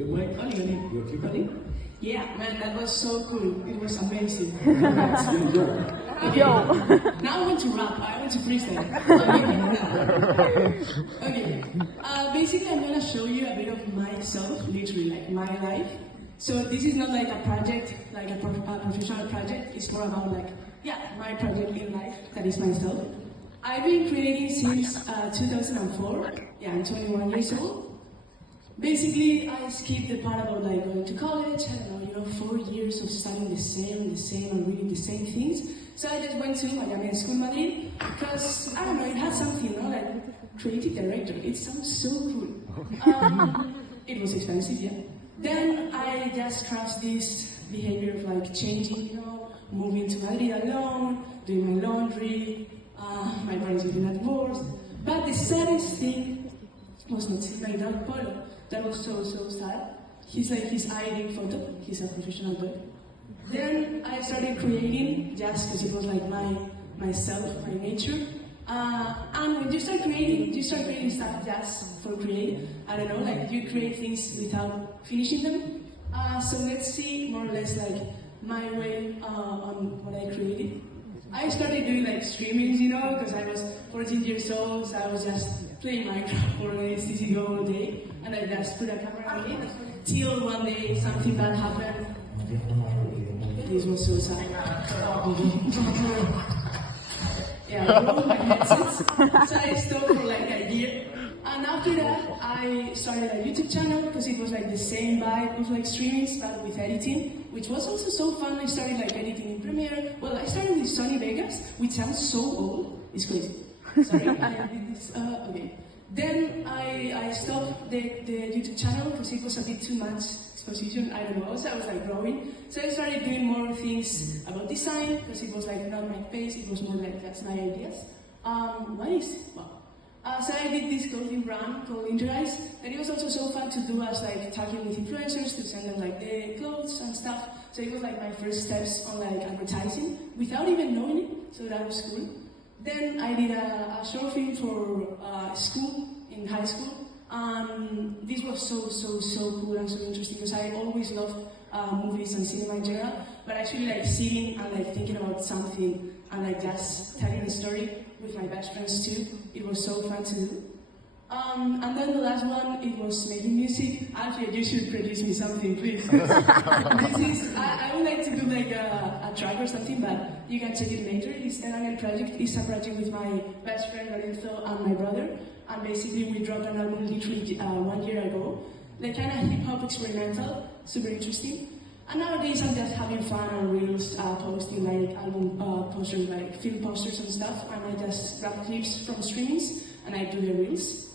You might. Oli. Yeah, man, that was so cool. It was amazing. Okay. Now I want to rap. I want to freestyle. Okay. Basically, I'm gonna show you a bit of myself, literally, like my life. So this is not like a project, like a professional project. It's more about like, my project in life. That is myself. I've been creating since 2004. Yeah, I'm 21 years old. Basically, I skipped the part about like going to college. I don't know, 4 years of studying the same, and reading the same things. So I just went to Miami School Madrid because I don't know, it had something, like creative director. It sounds so cool. It was expensive, yeah. Then I just trust this behavior of like changing, moving to Madrid alone, doing my laundry. My parents getting a divorce. But the saddest thing was not seeing my dog Polo. That was so sad. He's like his ID photo. He's a professional dog. Then I started creating just because it was like myself, my nature. And when you start creating stuff just for create. I don't know, like you create things without finishing them. So let's see more or less like my way on what I created. I started doing like streamings, because I was 14 years old, so I was just playing Minecraft for a CCGO all day, and I just put a camera on it, till one day something bad happened. This was so sad. Yeah, I broke my headsets, so I stopped for like a year. And after that, I started a YouTube channel because it was like the same vibe of like streaming, but with editing, which was also so fun. I started like editing in Premiere. Well, I started with Sony Vegas, which sounds so old. It's crazy. Sorry, I did this. Okay. Then I stopped the YouTube channel because it was a bit too much exposition. I don't know. So I was like growing. So I started doing more things about design because it was like not my face. It was more like that's my ideas. So I did this clothing brand called Interize, and it was also so fun to do as like talking with influencers to send them like the clothes and stuff. So it was like my first steps on like advertising without even knowing it. So that was cool. Then I did a short film for school in high school. This was so cool and so interesting because I always loved movies and cinema in general. But actually like sitting and like thinking about something and like just telling a story with my best friends too. It was so fun to do. And then the last one, it was making music. Actually, you should produce me something, please. I would like to do like a track or something, but you can check it later. It's an annual project. It's a project with my best friend, Lorenzo, and my brother. And basically, we dropped an album literally 1 year ago. Like kind of hip-hop experimental, super interesting. And nowadays I'm just having fun on Reels, posting like album posters, like film posters and stuff, and I just grab clips from streams and I do the Reels.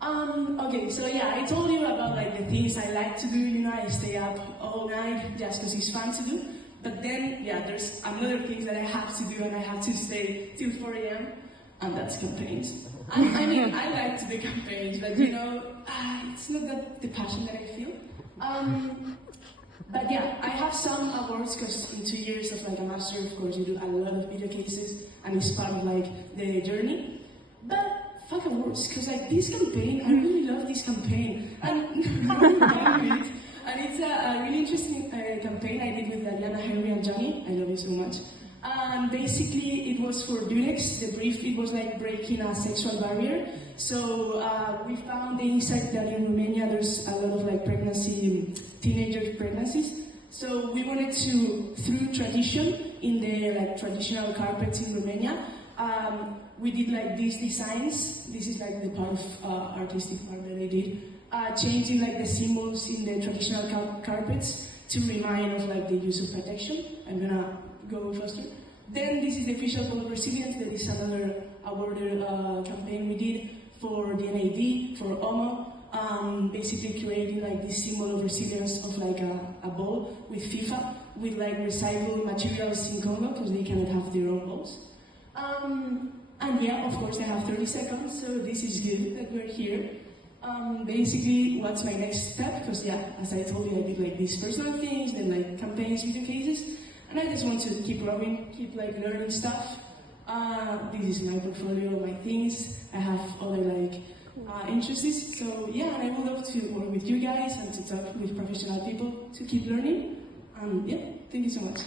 Okay, so yeah, I told you about like the things I like to do, I stay up all night just because it's fun to do. But then, there's another things that I have to do and I have to stay till 4 a.m. and that's campaigns. I mean, I like to do campaigns, but it's not that the passion that I feel. But yeah, I have some awards because in 2 years of like a master, of course, you do a lot of video cases and it's part of like the journey. But fuck awards, because like this campaign, I really love this campaign. And and it's a really interesting campaign I did with Diana, Henry and Johnny. I love you so much. And basically it was for Durex. The brief, it was like breaking a sexual barrier. So we found the insight that in Romania there's a lot of like teenager pregnancies. So we wanted to, through tradition, in the like traditional carpets in Romania, we did like these designs. This is like the part of artistic part that I did. Changing like the symbols in the traditional carpets to remind of like the use of protection. I'm gonna go faster. Then this is the official call of resilience. That is another awarded campaign we did for the NAD, for OMO, basically creating like this symbol of resilience of like a ball with FIFA, with like recycled materials in Congo because they cannot have their own balls. And yeah, of course I have 30 seconds, so this is good that we're here. Basically, what's my next step? Because as I told you, I did like these personal things, then like campaigns, video cases. And I just want to keep growing, keep like learning stuff. This is my portfolio, my things. I have other like interests. So yeah, and I would love to work with you guys and to talk with professional people to keep learning. And yeah, thank you so much.